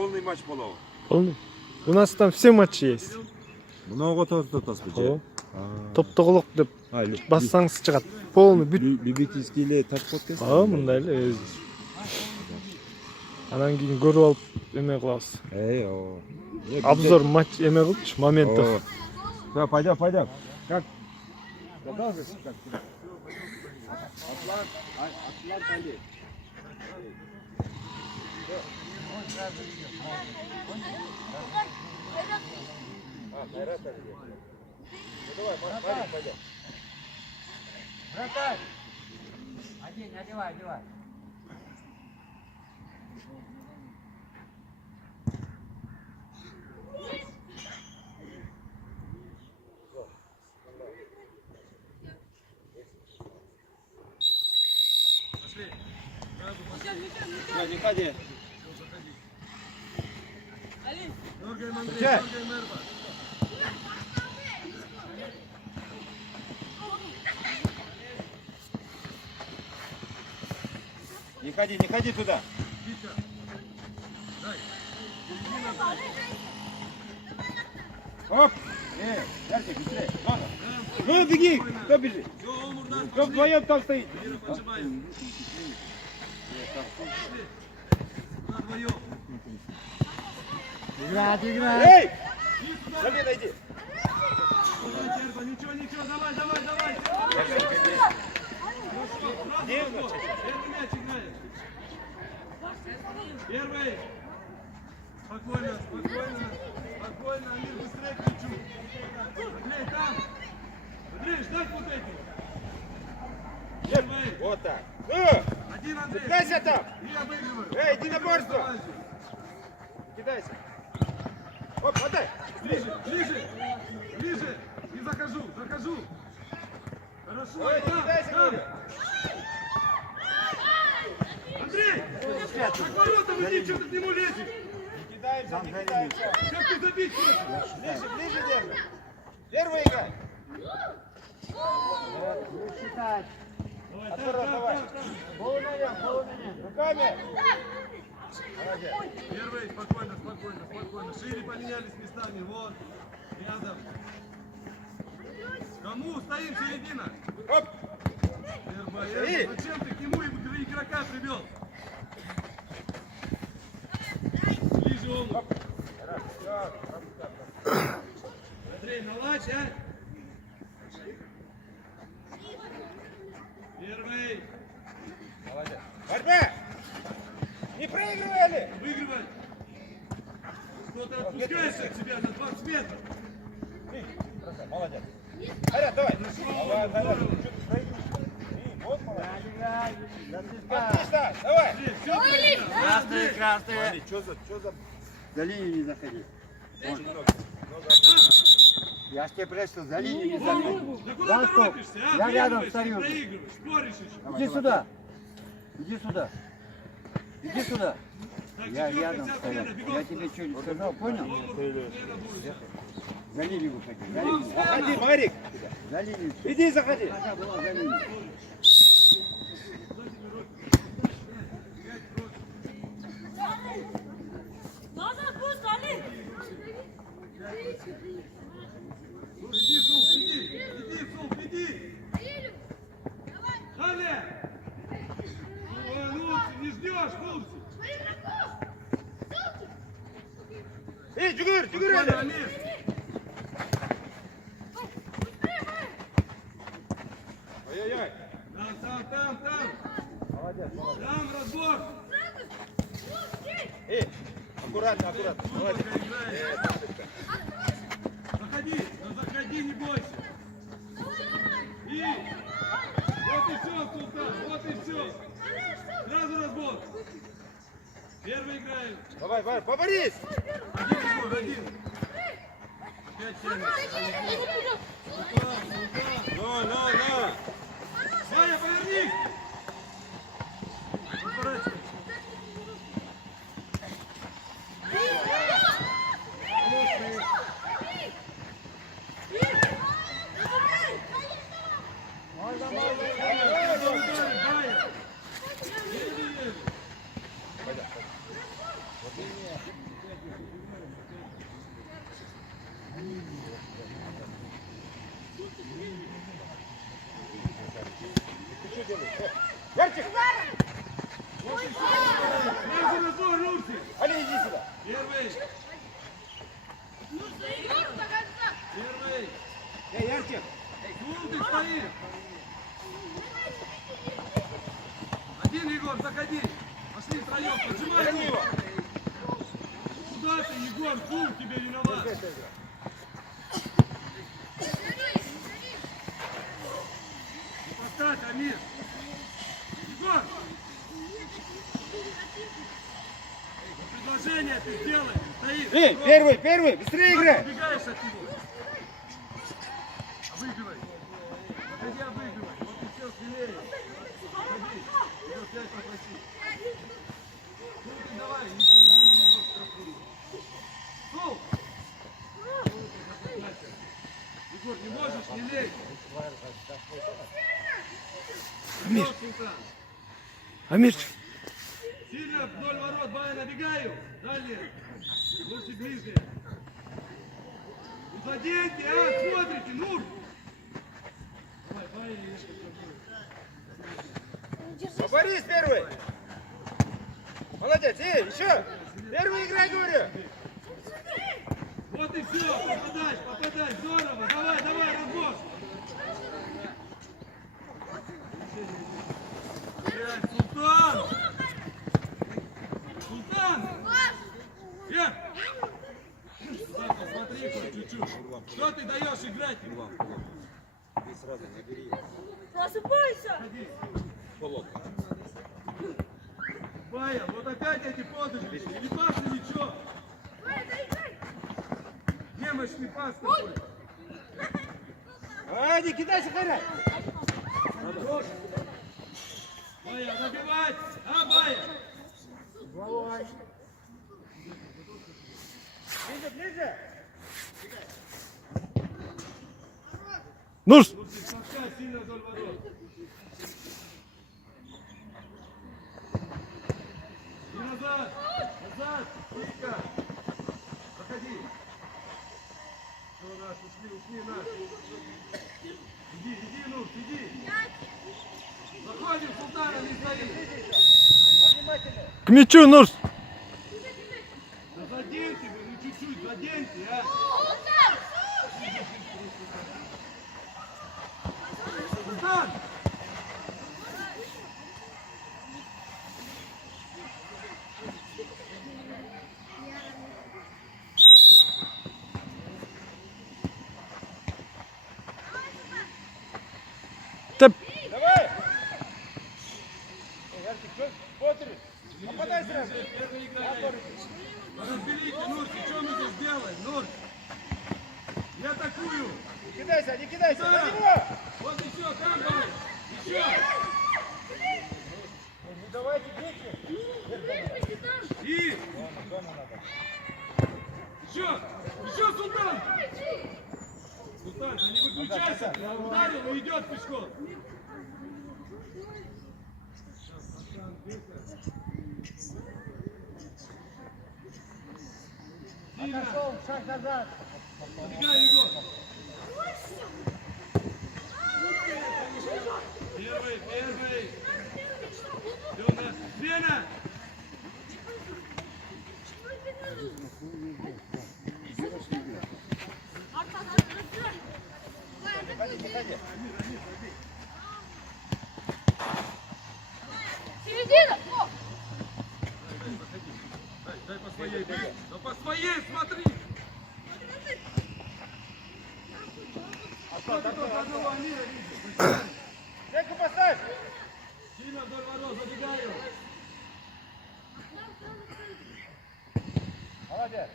полный матч полов. Полный? У нас там все матчи есть. Много тотас бече. Топтоголок деп бассаңыз чыгат. Полный бүт. Любительский эле так подкаст. Мындай эле. Анан кийин көрүп алып эме кылабыз. Обзор матч эме кылчу моментов. Да, пойдем. Как? Продолжишь? Как? Атлант, пойди. Хайрат, давай, пойдем. Вратарь! Одевай. Не ходи. Не ходи туда. Оп! Ярче, быстрее. Ну, беги! Кто бежит? Кто вдвоем там стоит? Играть! Эй! Забей, найди. Ничего, давай. Где он? Первый мяч играет. Первый. Спокойно. Амир, быстрее к мячу. Андрей, там. Андрей, ждать вот этим. Первый. Вот так. Один, Андрей. Цепляйся там. И я выигрываю. Эй, иди на борство. Кидайся. Оп, отдай. Ближе. И захожу. Хорошо. Ой, не кидайся, говорю. Андрей! Как воротом иди, что ты к нему лезешь? Не кидаемся. Как ты забить хочешь? Ближе держи. Первый играй. Считать! Отворот, давай. Руками. Молодец. Первый, спокойно. Шире поменялись местами, вот. Рядом. Кому? Стоим, середина. Оп. Первый. Зачем ты к нему игрока привел? Ближе он. Андрей, наладь, а? Первый. Молодец. Борьба. Не проигрывали. Выигрывай. Кто-то отпускается от себя на 20 метров. Молодец. Харят, давай. Давай. Что ты проигрываешь? Вот молодец. Отлично. Давай. Красный! Смотри, что за... За линию не заходи. Я ж тебе просил, за линию не заходи. Да куда стоп. торопишься, а? Я рядом Выигрываешь, стою. проигрываешь, споришь еще. Иди сюда. Иди сюда. Так, Я четвертая, рядом вся стою. смена, бегом. Я тебе что не сказал, понял? За линию выходи. За линию. Заходи, Марик. За линию. Иди, заходи. Нога была за линию. Иди. Халя! Ну, не ждешь, хлопцы. Эй, Джугур, Спокойно, Амир. Ой-ой-ой. Там. Молодец. Там разбор. Эй, аккуратно. Молодец. Заходи, не бойся. И вот и все, Султан, вот и все. Сразу разбор. Первый играем. Давай, поборись. Один. Опять тянет. Ну. Ваня, повернись. Разворачивайся. Ты что делаешь? Ярчик! Сразу разбор, руки. Али, иди сюда! Первый. Первый. Ярчик! Гул ты стоишь. Один, Егор, заходи. Пошли втроем, поджимай Верни руку. его! Куда ты, Егор? Гул тебе виноват. Поставь, Амир. Егор! Предложение ты сделай. Стоишь. Эй, первый! Быстрее играй! Убегаешь от него. Обыгрывай. Заходи, обыгрывай. Вот и все, смелее. Заходи. Идет, пять попроси. Ну ты давай, не середину, не бог штрафную. Гол! Егор, не можешь, не лезь. Амир. Гол, Султан. Амирчик. Сильно вдоль ворот, Бая, набегаю. Дальше. Лучше ближнее. Ну заденьте, смотрите, Нур. Давай, Бая, Борис первый! Молодец! Эй, еще! Первый играй, говорю! вот и все, попадай, здорово. Давай, разбор. Султан! Султан! Смотри хоть чуть-чуть. Что ты даешь играть? Просыпайся! Бая, вот опять эти подышки. Не пас, ничего. Немощный пас такой. А, не кидайся, Харя! Бая, набивать! Бая! Головой! Ближе! Нурс. Лучше толкай сильно вдоль ворот. И назад! Тихо! Заходи! Все, наш, ушли, наш. Иди, Нур, иди! Заходим, Султана, не стоит! К мячу, Нурс. Да заденьте вы, ну чуть-чуть, заденьте, а! Султан! Теп. Давай! Ярчик, что смотришь? Попадай сразу! Первый игрок. Разберите, Нур, что мы здесь делаем, Нур? Я атакую! Не кидайся! Да. На него! Вот еще, там давай! Еще! Не давайте бейте! И! Еще, Султан! Султан, да не выключайся! Ударил, уйдет пешком! Отошел, шаг назад! Убегай, Егор! Первый! Все у нас! Лена! Выходи! Середина! Дай по своей, да по своей смотри! Кто одного Амира видит? Стенку поставь! Сильно вдоль ворот, забегаю! Молодец!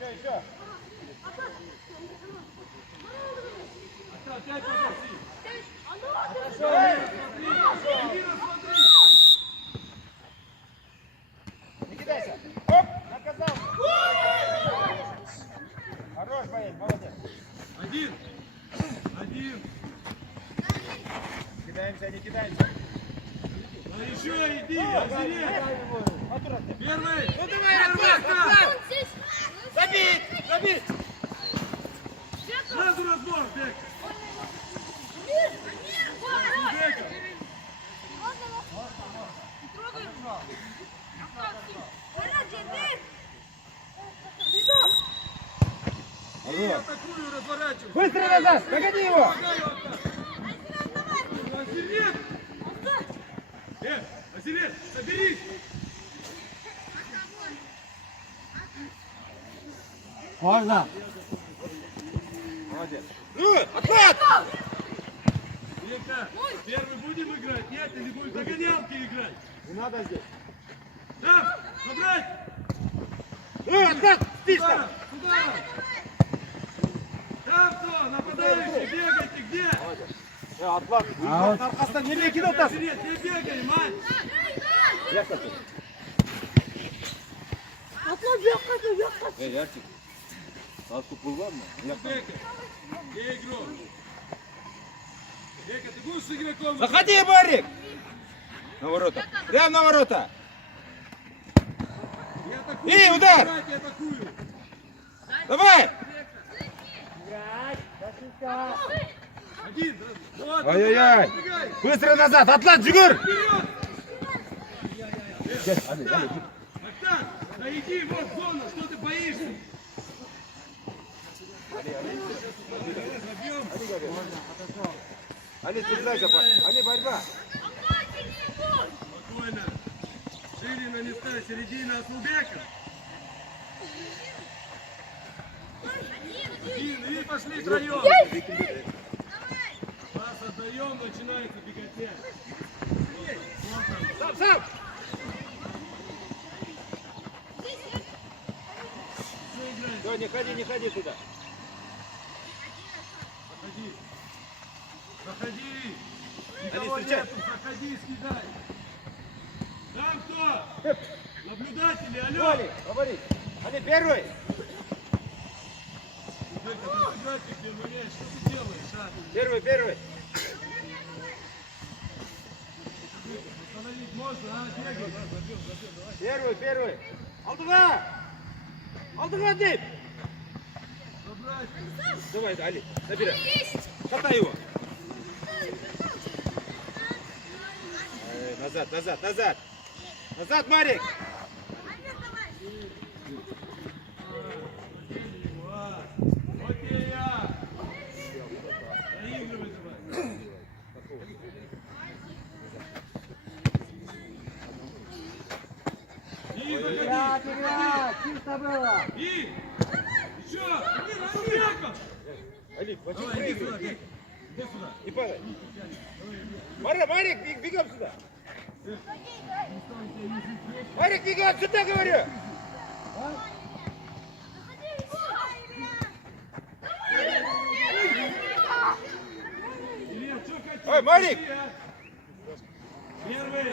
Еще! Опять попроси! Давай! Амира, смотри! Не кидайся! Оп! Наказал! Хорош, боец, молодец! Один! Не кидаемся! А еще иди, озереть! Аккуратно! Первый! Ну давай, Рафик! Забить! и атакую, разворачиваю. Быстро назад, погоди его. Помогаю атаку. Василий! Василий, соберись! Можно. Молодец. Ну, отход! Вика, первый будем играть? Нет, или будем догонялки играть? Не надо здесь. Да, собрать! Ну, отход! Спись там! Сюда! Там кто? Нападающий, бегайте, где? Атлас. Arkasından nereye gidiyor Atlas? Василий, не бегай, мать! Atla yok kadın yok kadın. Hey Erkek. Sağ kupul var mı? Бегай! Где игрок? Века, ты будешь с игроком? Заходи, Барик! На ворота. Прям на ворота. Я атакую, И удар! я атакую! Давай! Один, вот, Ай-яй-яй! убегай! Быстро назад! Атлас, жүгір! Вперед! Мактан, да иди, вот зона, что ты боишься? Али, стрелайся, Али, борьба! Спокойно. Шире на места, середина Асулбека. И пошли втроем. Пас отдаем, начинается беготня. Сам, сам! Все, не ходи туда. Проходи. Проходи. Никого встречай. нету, проходи, скидай. Там кто? Наблюдатели, алло. Али, говори. Али, первый! Наблюдатель, где мяч, что ты делаешь, а? Первый! Остановить можно, а? Бегай. Первый! Алдыға! Алдыға деп! Забрать. Давай, Али, набирай. Шатай его. Назад! Назад, Марик! Окей, я. Доигрывай давай. И заходи. Чисто было. И. Еще. Субъектов. Али, Давай, иди сюда. Иди сюда. не падай. Марик, бегом сюда. Марик, бегом сюда, говорю. Илья, что хотел? Ой, Марик! Первый.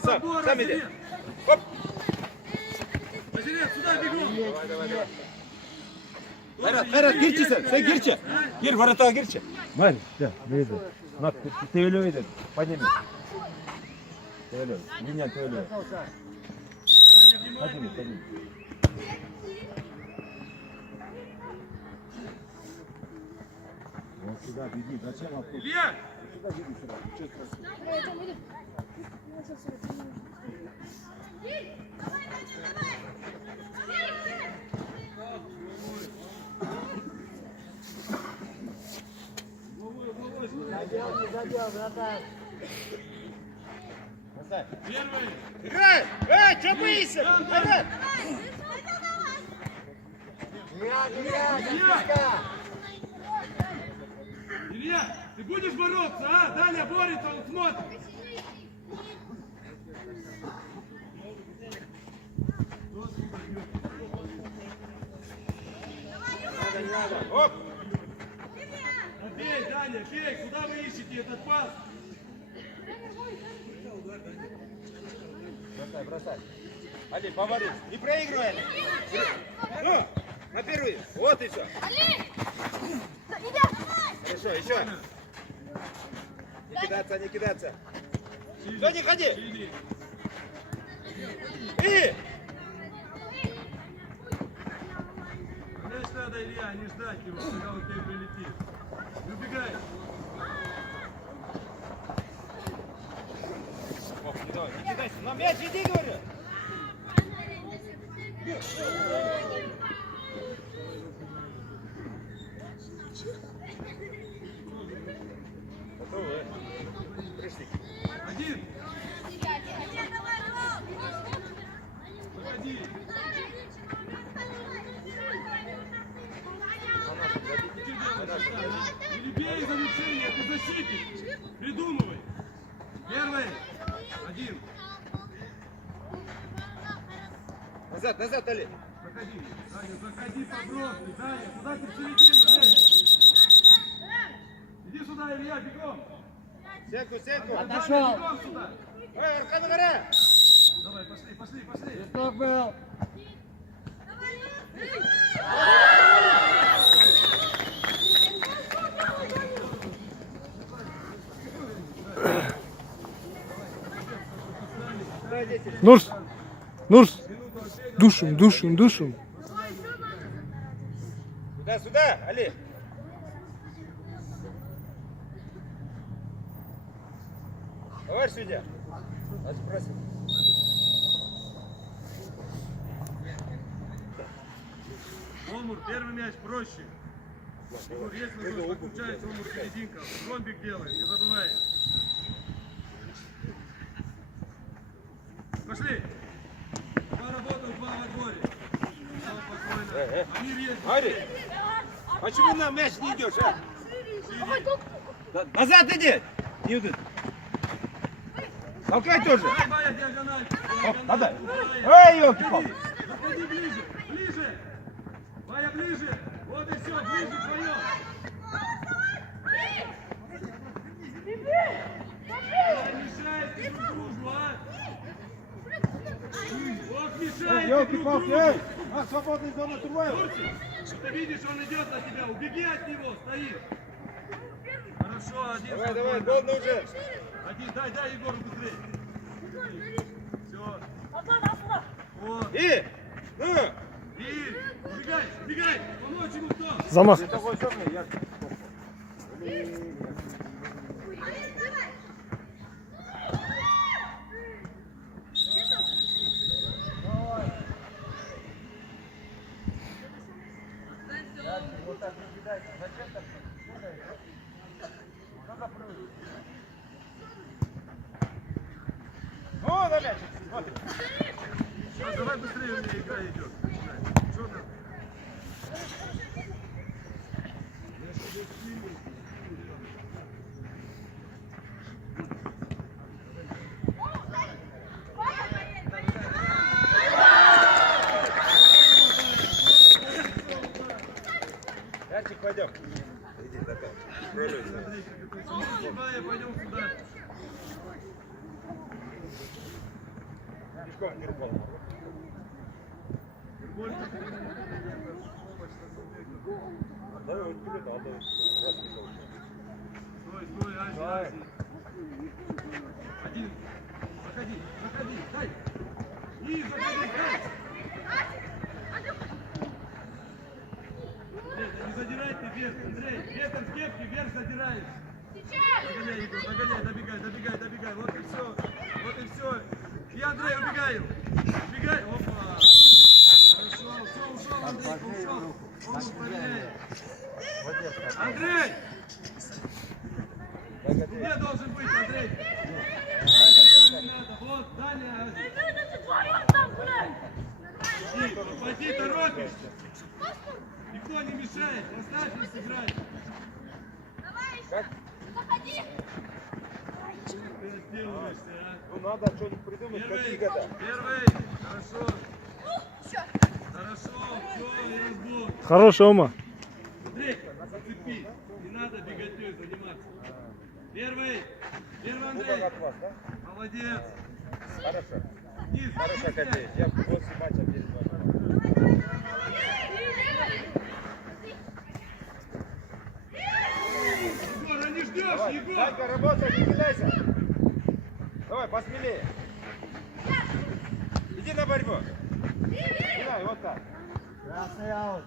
Сам иди. Оп. Василий, сюда бегом. Hayrat, girçi sen girçi. Gir, varatağa girçi. Мань, да, видно. Ты ее видишь. Подними. Ты меня ты ее. Подними. Вот сюда беги. Зачем оттуда? Илья! Сюда беги сюда. Что это? Первый. Играй! Что боишься? Hayrat! Илья, ты будешь бороться, а? Даня борется, он смотрит. Оп! Бей, Даня, бей, куда вы ищете этот пас? Бросай. Али, повори. Не проигрывай, Али. Ну, на первый. Вот и все. Хорошо, еще. Не кидаться. Все, не ходи. Иди. И! Мяч надо, Илья, не ждать его, когда он к тебе прилетит. Не убегай. Не кидайся. На мяч иди, говорю. Уходи. Или бей за мишень, ты защитник. Придумывай. Первый. Один. Назад, назад, Али. Заходи. Даня, заходи по-бровски. Даня, куда ты в середину? Иди сюда, Илья, бегом. Сетку, сетку. Отошел. Бегом сюда. Ой, рука на горе. Давай, пошли, пошли, пошли. Стоп был. Нурс! Нурс! Душим, душим, душим. Сюда, сюда, Али. Товарищ судья. Вас просим. Омур, первый мяч проще. Егор, если будешь подключается, Омур, серединка. Ромбик делай, не забывай. Пошли. Два работают, два во дворе. Все спокойно. Амир есть. Ари, почему на мяч не идешь, а? Шире. Назад иди. Ньютон. Толкай тоже. Дай, Ваня, диагональ. Отдай. Диагональ. Эй, елки-палки. Заходи ближе, ближе. Ваня, ближе. Вот и все, ближе вдвоем. Ваня, мешаете друг другу, а? Вот мешаете друг Елки-палки, другу. эй. А, свободная зона Турваева. Турци, ты видишь, он идет на тебя. Убеги от него, стоит. Хорошо, один. Давай, давай, спокойно. гол нужен. Один, дай Егору быстрее. Все. Вот. И, ну. И убегай, убегай. Помочь ему кто? Замах. Такой темный, я... Ну, на мяч, смотри. Всё, давай быстрее, у меня игра идет. Что там? Ярчик, пойдем. Иди, такая. Пролезь. Давай, пойдем сюда. Пешком не рукой. Давай, вот тебе, да, отдай. Раз не получилось. Стой, Ази. Один. Заходи, дай. И заходи, дай. Не задирай ты вверх, Андрей. Ветер в кепке, вверх задираешь. Догоняй, Егор, догоняй, добегай. Вот и все. И Андрей, убегаю. Убегай. Опа. Хорошо, все, ушел, Андрей, ушел. Он управляет. Андрей! Где должен быть, Андрей? Не надо. Вот, Даня. Пойди, торопишься. Никто не мешает. Поставь и сыграй. Ты сделаешься, а? Ну, надо что-нибудь придумать, какие года. Первый. Хорошо. Хорошо. Все, я жду. Хороший, Ома. Андрей, зацепи. Не надо беготней заниматься. Первый. Первый, Андрей. От вас, да? Молодец. Хорошо. Низ, Хорошо, низ, Катя. Я после матча перезвоню. Егор, а не ждешь, Давай, Егор? Данька, работай, не кидайся. Давай, посмелее. Иди на борьбу. Кидай, вот так. Красный аут.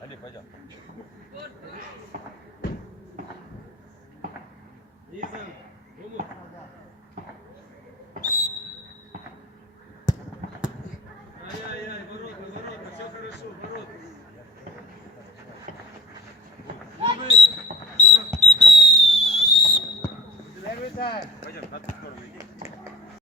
Али, пойдем. Низом.